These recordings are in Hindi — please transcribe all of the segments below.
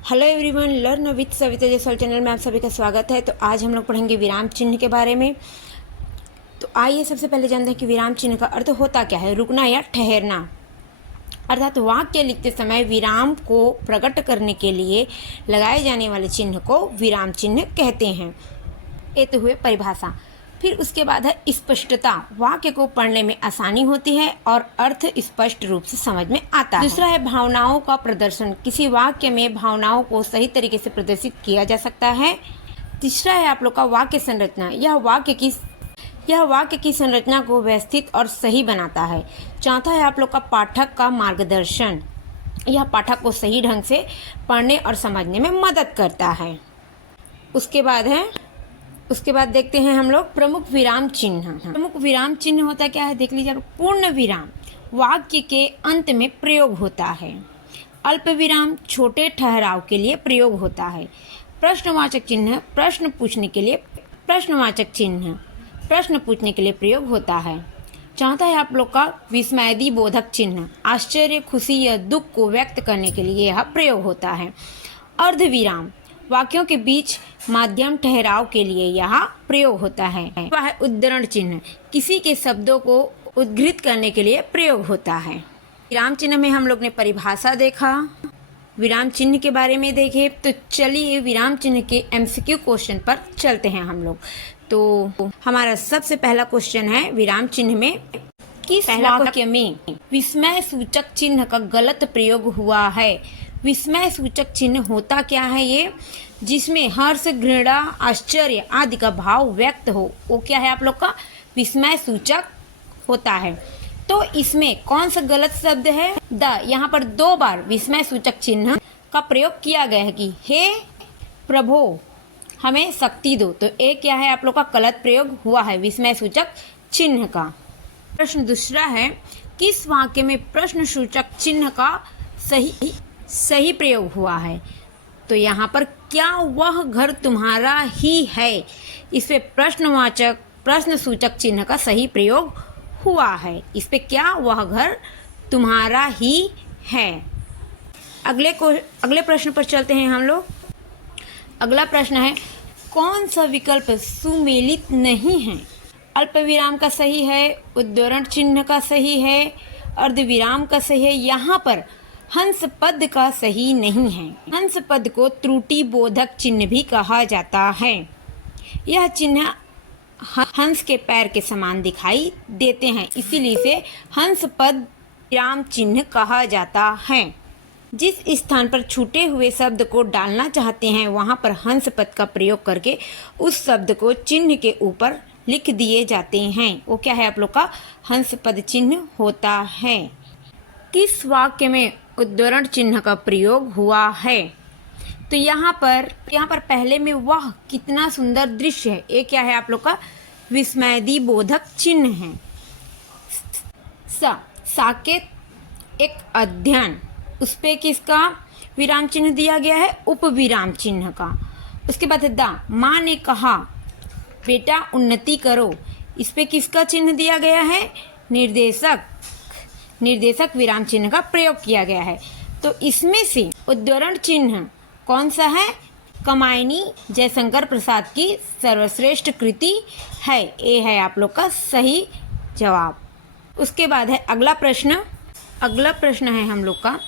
Hello everyone, learn with Savita Jaiswal channel में आप सभी का स्वागत है। तो आज हम लोग पढ़ेंगे विराम चिन्ह के बारे में। तो आइए सबसे पहले जानते हैं कि विराम चिन्ह का अर्थ होता क्या है। रुकना या ठहरना, अर्थात वाक्य लिखते समय विराम को प्रकट करने के लिए लगाए जाने वाले चिन्ह को विराम चिन्ह कहते हैं। ये तो हुए परिभाषा। फिर उसके बाद है स्पष्टता। वाक्य को पढ़ने में आसानी होती है और अर्थ स्पष्ट रूप से समझ में आता है। दूसरा है भावनाओं का प्रदर्शन। किसी वाक्य में भावनाओं को सही तरीके से प्रदर्शित किया जा सकता है। तीसरा है आप लोग का वाक्य संरचना। यह वाक्य की संरचना को व्यवस्थित और सही बनाता है। चौथा है आप लोग का पाठक का मार्गदर्शन। यह पाठक को सही ढंग से पढ़ने और समझने में मदद करता है। उसके बाद देखते हैं हम लोग प्रमुख विराम चिन्ह। प्रमुख विराम चिन्ह होता क्या है, देख लीजिए। पूर्ण विराम वाक्य के अंत में प्रयोग होता है। अल्प विराम छोटे ठहराव के लिए प्रयोग होता है। प्रश्नवाचक चिन्ह प्रश्न पूछने के लिए प्रयोग होता है। चौथा है आप लोग का विस्मयादि बोधक चिन्ह। आश्चर्य, खुशी या दुख को व्यक्त करने के लिए यह प्रयोग होता है। अर्ध विराम वाक्यों के बीच माध्यम ठहराव के लिए यहाँ प्रयोग होता है। वह है उद्धरण चिन्ह। किसी के शब्दों को उद्धृत करने के लिए प्रयोग होता है। विराम चिन्ह में हम लोग ने परिभाषा देखा, विराम चिन्ह के बारे में देखे। तो चलिए विराम चिन्ह के एमसीक्यू क्वेश्चन पर चलते हैं हम लोग। तो हमारा सबसे पहला क्वेश्चन है, विराम चिन्ह में किस वाक्य में विस्मय सूचक चिन्ह का गलत प्रयोग हुआ है। विस्मय सूचक चिन्ह होता क्या है, ये जिसमें हर्ष, घृणा, आश्चर्य आदि का भाव व्यक्त हो, वो क्या है आप लोग का विस्मय सूचक होता है। तो इसमें कौन सा गलत शब्द है, द। यहाँ पर 2 बार विस्मय सूचक चिन्ह का प्रयोग किया गया है कि हे प्रभु हमें शक्ति दो। तो एक क्या है आप लोग का गलत प्रयोग हुआ है विस्मय सूचक चिन्ह का। प्रश्न दूसरा है, किस वाक्य में प्रश्न सूचक चिन्ह का सही प्रयोग हुआ है। तो यहाँ पर क्या वह घर तुम्हारा ही है, इस पे प्रश्न सूचक चिन्ह का सही प्रयोग हुआ है। इस पे क्या वह घर तुम्हारा ही है। अगले प्रश्न पर चलते हैं हम लोग। अगला प्रश्न है, कौन सा विकल्प सुमेलित नहीं है। अल्प विराम का सही है, उद्धरण चिन्ह का सही है, अर्धविराम का सही है। यहाँ पर हंस पद का सही नहीं है। हंस पद को त्रुटि बोधक चिन्ह भी कहा जाता है। यह चिन्ह हंस के पैर के समान दिखाई देते हैं, इसीलिए इसे हंस पद विराम चिन्ह कहा जाता है। जिस स्थान पर छूटे हुए शब्द को डालना चाहते हैं वहां पर हंस पद का प्रयोग करके उस शब्द को चिन्ह के ऊपर लिख दिए जाते हैं। वो क्या है आप लोग का हंस पद चिन्ह होता है। किस वाक्य में उद्धरण चिन्ह का प्रयोग हुआ है। तो यहाँ पर पहले में वह कितना सुंदर दृश्य है, ये क्या है आप लोग का विस्मयादि बोधक चिन्ह है। साकेत एक अध्ययन, उस पे किसका विराम चिन्ह दिया गया है, उपविराम चिन्ह का। उसके बाद द, माँ ने कहा बेटा उन्नति करो, इस पे किसका चिन्ह दिया गया है, निर्देशक विराम चिन्ह का प्रयोग किया गया है। तो इसमें से उद्धरण चिन्ह कौन सा है, कमायनी जयशंकर प्रसाद की सर्वश्रेष्ठ कृति है। ये है आप लोग का सही जवाब। उसके बाद है अगला प्रश्न है हम लोग का,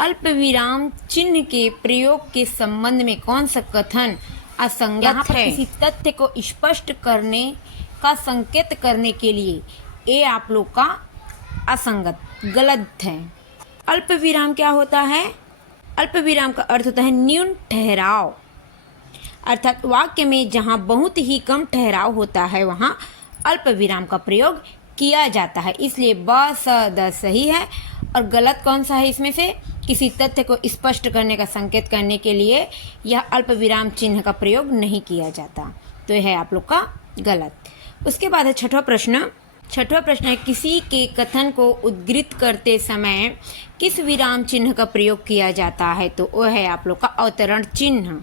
अल्प विराम चिन्ह के प्रयोग के संबंध में कौन सा कथन असंगत है। किसी तथ्य को स्पष्ट करने का संकेत करने के लिए ये आप लोग का असंगत, गलत है। अल्प विराम क्या होता है, अल्प विराम का अर्थ होता है न्यून ठहराव, अर्थात वाक्य में जहाँ बहुत ही कम ठहराव होता है वहाँ अल्प विराम का प्रयोग किया जाता है। इसलिए ब स द सही है और गलत कौन सा है इसमें से, किसी तथ्य को स्पष्ट करने का संकेत करने के लिए यह अल्प विराम चिन्ह का प्रयोग नहीं किया जाता। तो यह है आप लोग का गलत। उसके बाद है छठवां प्रश्न है, किसी के कथन को उद्धृत करते समय किस विराम चिन्ह का प्रयोग किया जाता है। तो वो है आप लोग का अवतरण चिन्ह।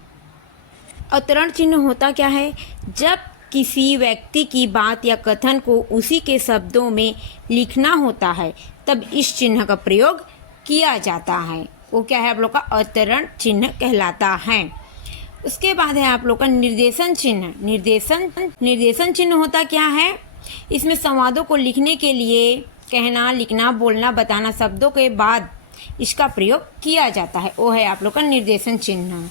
अवतरण चिन्ह होता क्या है, जब किसी व्यक्ति की बात या कथन को उसी के शब्दों में लिखना होता है तब इस चिन्ह का प्रयोग किया जाता है। वो क्या है आप लोग का अवतरण चिन्ह कहलाता है। उसके बाद है आप लोग का निर्देशन चिन्ह। निर्देशन चिन्ह होता क्या है, इसमें संवादों को लिखने के लिए कहना, लिखना, बोलना, बताना शब्दों के बाद इसका प्रयोग किया जाता है, वो है आप लोग का निर्देशन चिन्ह।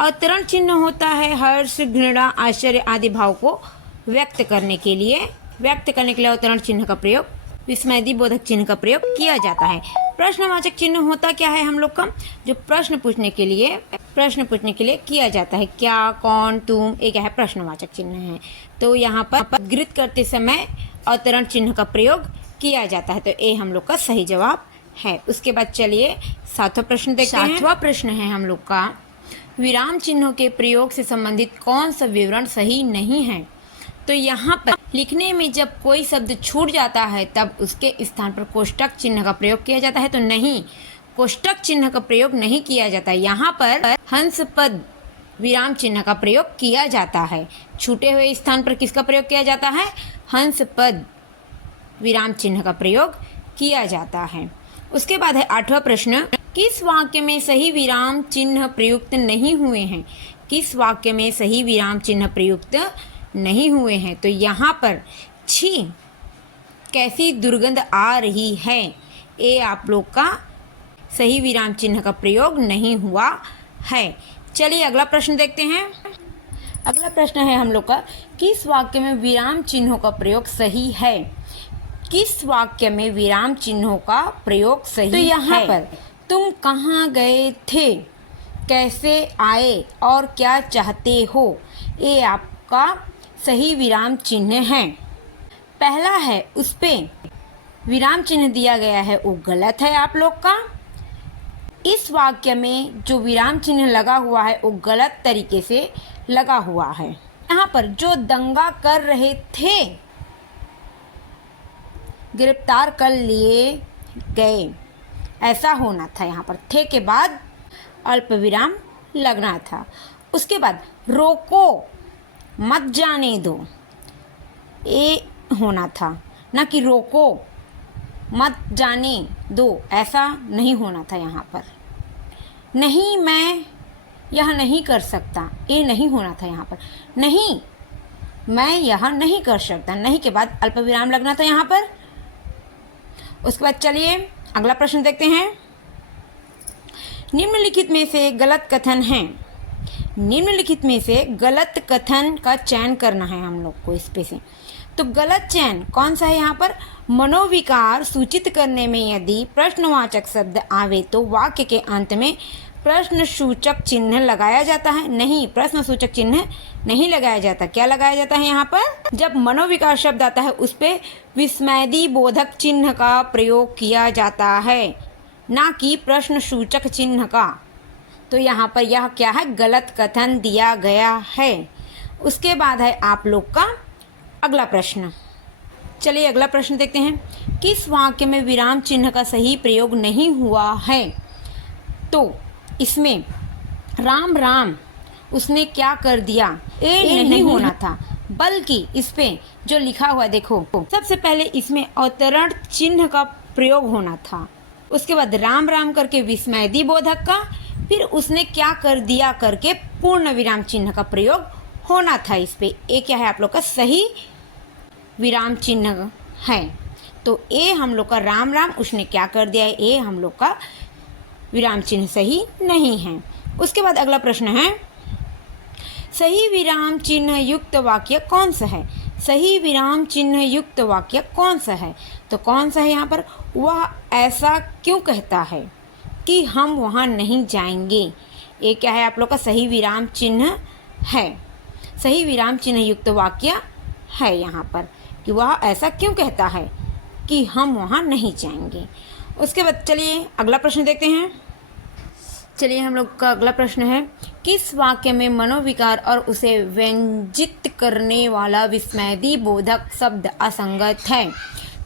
अवतरण चिन्ह होता है हर्ष, घृणा, आश्चर्य आदि भाव को व्यक्त करने के लिए अवतरण चिन्ह का प्रयोग, विस्मयादि बोधक चिन्ह का प्रयोग किया जाता है। प्रश्नवाचक चिन्ह होता क्या है हम लोग का, जो प्रश्न पूछने के लिए किया जाता है। क्या, कौन, तुम, ये क्या है प्रश्नवाचक चिन्ह है। तो यहाँ पर गृत करते समय अवतरण चिन्ह का प्रयोग किया जाता है, तो ये हम लोग का सही जवाब है। उसके बाद चलिए सातवां प्रश्न देखते हैं। सातवां प्रश्न है हम लोग का, विराम चिन्हों के प्रयोग से संबंधित कौन सा विवरण सही नहीं है। तो यहाँ पर लिखने में जब कोई शब्द छूट जाता है तब उसके स्थान पर कोष्टक चिन्ह का प्रयोग किया जाता है, तो नहीं, कोष्टक चिन्ह का प्रयोग नहीं किया जाता। यहाँ पर हंस पद विराम चिन्ह का प्रयोग किया जाता है। छूटे हुए स्थान पर किसका प्रयोग किया जाता है, हंस पद विराम चिन्ह का प्रयोग किया जाता है। उसके बाद है आठवां प्रश्न, किस वाक्य में सही विराम चिन्ह प्रयुक्त नहीं हुए हैं। किस वाक्य में सही विराम चिन्ह प्रयुक्त नहीं हुए हैं। तो यहाँ पर छी कैसी दुर्गंध आ रही है, ये आप लोग का सही विराम चिन्ह का प्रयोग नहीं हुआ है। चलिए अगला प्रश्न देखते हैं। अगला प्रश्न है हम लोग का, किस वाक्य में विराम चिन्हों का प्रयोग सही है। किस वाक्य में विराम चिन्हों का प्रयोग सही है। तो यहाँ पर तुम कहाँ गए थे, कैसे आए और क्या चाहते हो, ये आपका सही विराम चिन्ह है। पहला है उस पे विराम चिन्ह दिया गया है वो गलत है आप लोग का। इस वाक्य में जो विराम चिन्ह लगा हुआ है वो गलत तरीके से लगा हुआ है। यहाँ पर जो दंगा कर रहे थे गिरफ्तार कर लिए गए, ऐसा होना था। यहाँ पर थे के बाद अल्प विराम लगना था। उसके बाद रोको मत जाने दो, ये होना था, ना कि रोको मत जाने दो, ऐसा नहीं होना था। यहाँ पर नहीं मैं यह नहीं कर सकता, ये नहीं होना था। यहाँ पर नहीं मैं यह नहीं कर सकता, नहीं के बाद अल्प विराम लगना था यहाँ पर। उसके बाद चलिए अगला प्रश्न देखते हैं। निम्नलिखित में से गलत कथन है। निम्नलिखित में से गलत कथन का चयन करना है हम लोग को इस पे से। तो गलत चयन कौन सा है यहाँ पर, मनोविकार सूचित करने में यदि प्रश्नवाचक शब्द आवे तो वाक्य के अंत में प्रश्न सूचक चिन्ह लगाया जाता है। नहीं, प्रश्न सूचक चिन्ह नहीं लगाया जाता। क्या लगाया जाता है यहाँ पर, जब मनोविकार शब्द आता है उस पे विस्मयादि बोधक चिन्ह का प्रयोग किया जाता है, ना कि प्रश्न सूचक चिन्ह का। तो यहाँ पर यह क्या है, गलत कथन दिया गया है। उसके बाद है आप लोग का अगला प्रश्न। चलिए अगला प्रश्न देखते हैं। किस वाक्य में विराम चिन्ह का सही प्रयोग नहीं हुआ है। तो इसमें राम राम उसने क्या कर दिया, ये नहीं होना था, बल्कि इस पे जो लिखा हुआ देखो, सबसे पहले इसमें अवतरण चिन्ह का प्रयोग होना था। उसके बाद राम राम करके विस्मयादि बोधक का, फिर उसने क्या कर दिया करके पूर्ण विराम चिन्ह का प्रयोग होना था इस पे। ये क्या है आप लोग का सही विराम चिन्ह है। तो ये हम लोग का राम राम उसने क्या कर दिया, ये हम लोग का विराम चिन्ह सही नहीं है। उसके बाद अगला प्रश्न है, सही विराम चिन्ह युक्त वाक्य कौन सा है। सही विराम चिन्ह युक्त वाक्य कौन सा है। तो कौन सा है यहाँ पर, वह ऐसा क्यों कहता है कि हम वहाँ नहीं जाएंगे। ये क्या है आप लोग का सही विराम चिन्ह है। सही विराम चिन्ह युक्त वाक्य है यहाँ पर कि वह ऐसा क्यों कहता है कि हम वहाँ नहीं जाएंगे। उसके बाद चलिए अगला प्रश्न देखते हैं। चलिए हम लोग का अगला प्रश्न है, किस वाक्य में मनोविकार और उसे व्यंजित करने वाला विस्मयादि बोधक शब्द असंगत है।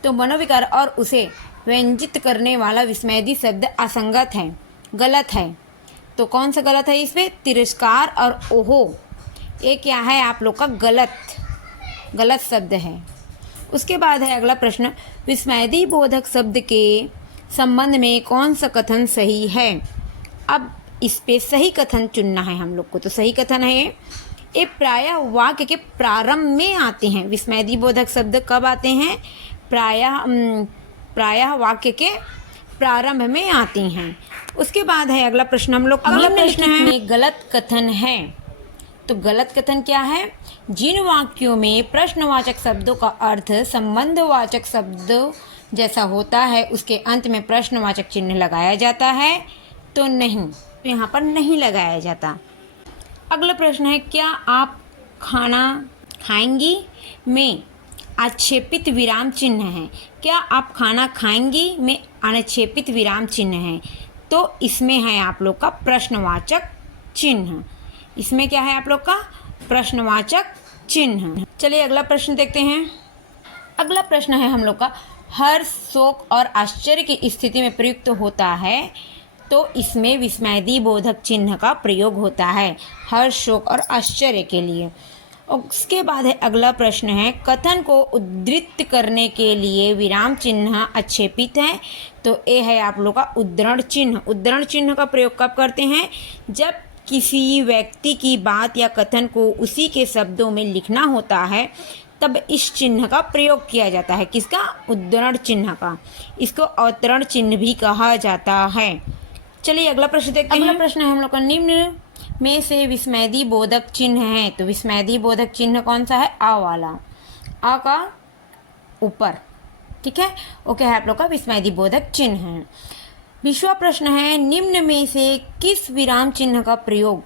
तो मनोविकार और उसे व्यंजित करने वाला विस्मयादि शब्द असंगत है, गलत है। तो कौन सा गलत है इस पे, तिरस्कार और ओहो, ये क्या है आप लोग का गलत शब्द है। उसके बाद है अगला प्रश्न, विस्मयादि बोधक शब्द के संबंध में कौन सा कथन सही है। अब इस पे सही कथन चुनना है हम लोग को। तो सही कथन है ये प्रायः वाक्य के प्रारंभ में आते हैं। विस्मयदी बोधक शब्द कब आते हैं? प्रायः वाक्य के प्रारंभ में आती हैं। उसके बाद है अगला प्रश्न हम लोग। अगला प्रश्न है गलत कथन है। तो गलत कथन क्या है? जिन वाक्यों में प्रश्नवाचक शब्दों का अर्थ संबंधवाचक शब्द जैसा होता है उसके अंत में प्रश्नवाचक चिन्ह लगाया जाता है तो नहीं, तो यहाँ पर नहीं लगाया जाता। अगला प्रश्न है क्या आप खाना खाएंगी में आक्षेपित विराम चिन्ह है। क्या आप खाना खाएंगी में अनक्षेपित विराम चिन्ह है। तो इसमें है आप लोग का प्रश्नवाचक चिन्ह। इसमें क्या है आप लोग का? प्रश्नवाचक चिन्ह। चलिए अगला प्रश्न देखते हैं। अगला प्रश्न है हम लोग का हर्ष, शोक और आश्चर्य की स्थिति में प्रयुक्त होता है तो इसमें विस्मयदी बोधक चिन्ह का प्रयोग होता है हर्ष, शोक और आश्चर्य के लिए। उसके बाद है अगला प्रश्न है कथन को उद्धृत करने के लिए विराम चिन्ह आक्षेपित है तो ये है आप लोग का उद्धरण चिन्ह। उद्धरण चिन्ह का प्रयोग कब करते हैं? जब किसी व्यक्ति की बात या कथन को उसी के शब्दों में लिखना होता है तब इस चिन्ह का प्रयोग किया जाता है। किसका? उद्धरण चिन्ह का। इसको अवतरण चिन्ह भी कहा जाता है। चलिए अगला प्रश्न देखते हैं। अगला प्रश्न है हम लोग का निम्न में से विस्मयदी बोधक चिन्ह है। तो विस्मयदी बोधक चिन्ह कौन सा है? आ वाला, आ का ऊपर, ठीक है, ओके है आप लोग का विस्मयदी बोधक चिन्ह है। 20वां प्रश्न है निम्न में से किस विराम चिन्ह का प्रयोग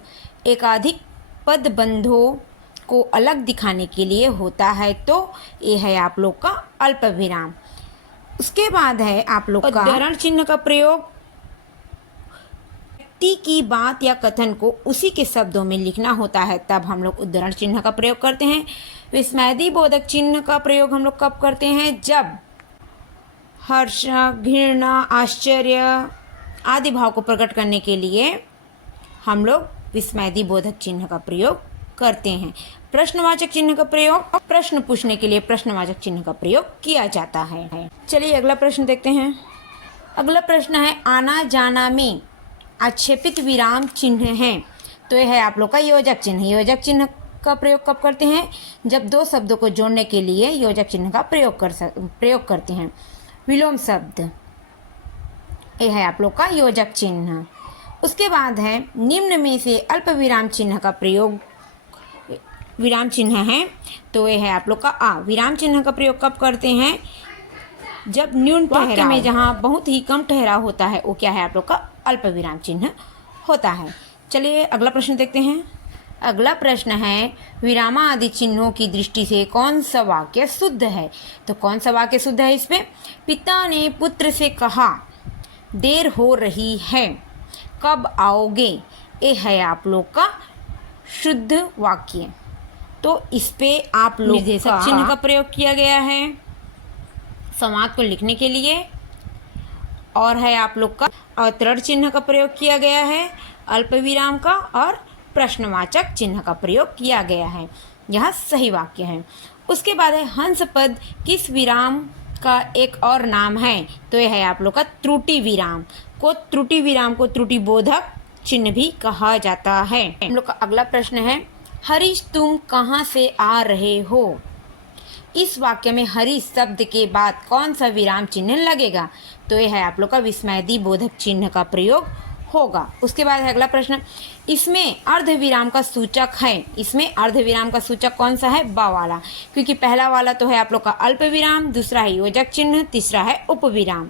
एकाधिक पदबंधों को अलग दिखाने के लिए होता है। तो ये है आप लोग का अल्प विराम। उसके बाद है आप लोग का उद्धरण चिन्ह का प्रयोग व्यक्ति की बात या कथन को उसी के शब्दों में लिखना होता है तब हम लोग उद्धरण चिन्ह का प्रयोग करते हैं। विस्मयदी बोधक चिन्ह का प्रयोग हम लोग कब करते हैं? जब हर्ष, घृणा, आश्चर्य आदि भाव को प्रकट करने के लिए हम लोग विस्मयदी बोधक चिन्ह का प्रयोग करते हैं। प्रश्नवाचक चिन्ह का प्रयोग प्रश्न पूछने के लिए प्रश्नवाचक चिन्ह का प्रयोग किया जाता है। चलिए अगला प्रश्न देखते हैं। अगला प्रश्न है आना जाना में आक्षेपित विराम चिन्ह है। तो यह है आप लोग का योजक चिन्ह। योजक चिन्ह का प्रयोग कब करते हैं? जब दो शब्दों को जोड़ने के लिए योजक चिन्ह का प्रयोग करते हैं। विलोम शब्द, यह है आप लोग का योजक चिन्ह। उसके बाद है निम्न में से अल्प विराम चिन्ह का प्रयोग विराम चिन्ह है। तो यह है आप लोग का आ। विराम चिन्ह का प्रयोग कब करते हैं? जब न्यून ठहराव में जहाँ बहुत ही कम ठहराव होता है वो क्या है आप लोग का? अल्प विराम चिन्ह होता है। चलिए अगला प्रश्न देखते हैं। अगला प्रश्न है विरामादि चिन्हों की दृष्टि से कौन सा वाक्य शुद्ध है। तो कौन सा वाक्य शुद्ध है इसमें? पिता ने पुत्र से कहा देर हो रही है, कब आओगे। ये है आप लोग का शुद्ध वाक्य। तो इस पे आप लोग निर्देशक चिन्ह का प्रयोग किया गया है संवाद को लिखने के लिए, और है आप लोग का अवतरण चिन्ह का प्रयोग किया गया है अल्प विराम का, और प्रश्नवाचक चिन्ह का प्रयोग किया गया है। यह सही वाक्य है। उसके बाद है हंस पद किस विराम का एक और नाम है। तो यह है आप लोग का त्रुटि विराम को। त्रुटि विराम को त्रुटि बोधक चिन्ह भी कहा जाता है। हम लोग का अगला प्रश्न है हरीश तुम कहाँ से आ रहे हो। इस वाक्य में हरीश शब्द के बाद कौन सा विराम चिन्ह लगेगा। तो यह है आप लोग का विस्मयदी बोधक चिन्ह का प्रयोग होगा। उसके बाद है अगला प्रश्न, इसमें अर्ध विराम का सूचक है। इसमें अर्ध विराम का सूचक कौन सा है? बा वाला, क्योंकि पहला वाला तो है आप लोग का अल्प विराम, दूसरा है योजक चिन्ह, तीसरा है उपविराम।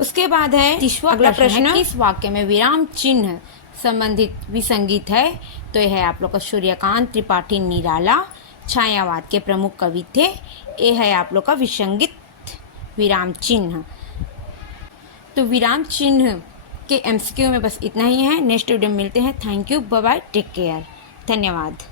उसके बाद है अगला प्रश्न, किस वाक्य में विराम चिन्ह संबंधित विसंगीत है। तो यह है आप लोग का सूर्यकांत त्रिपाठी निराला छायावाद के प्रमुख कवि थे। ये है आप लोग का विसंगित विराम चिन्ह। तो विराम चिन्ह के एमसीक्यू में बस इतना ही है। नेक्स्ट वीडियो में मिलते हैं। Thank you, bye bye, take care, धन्यवाद।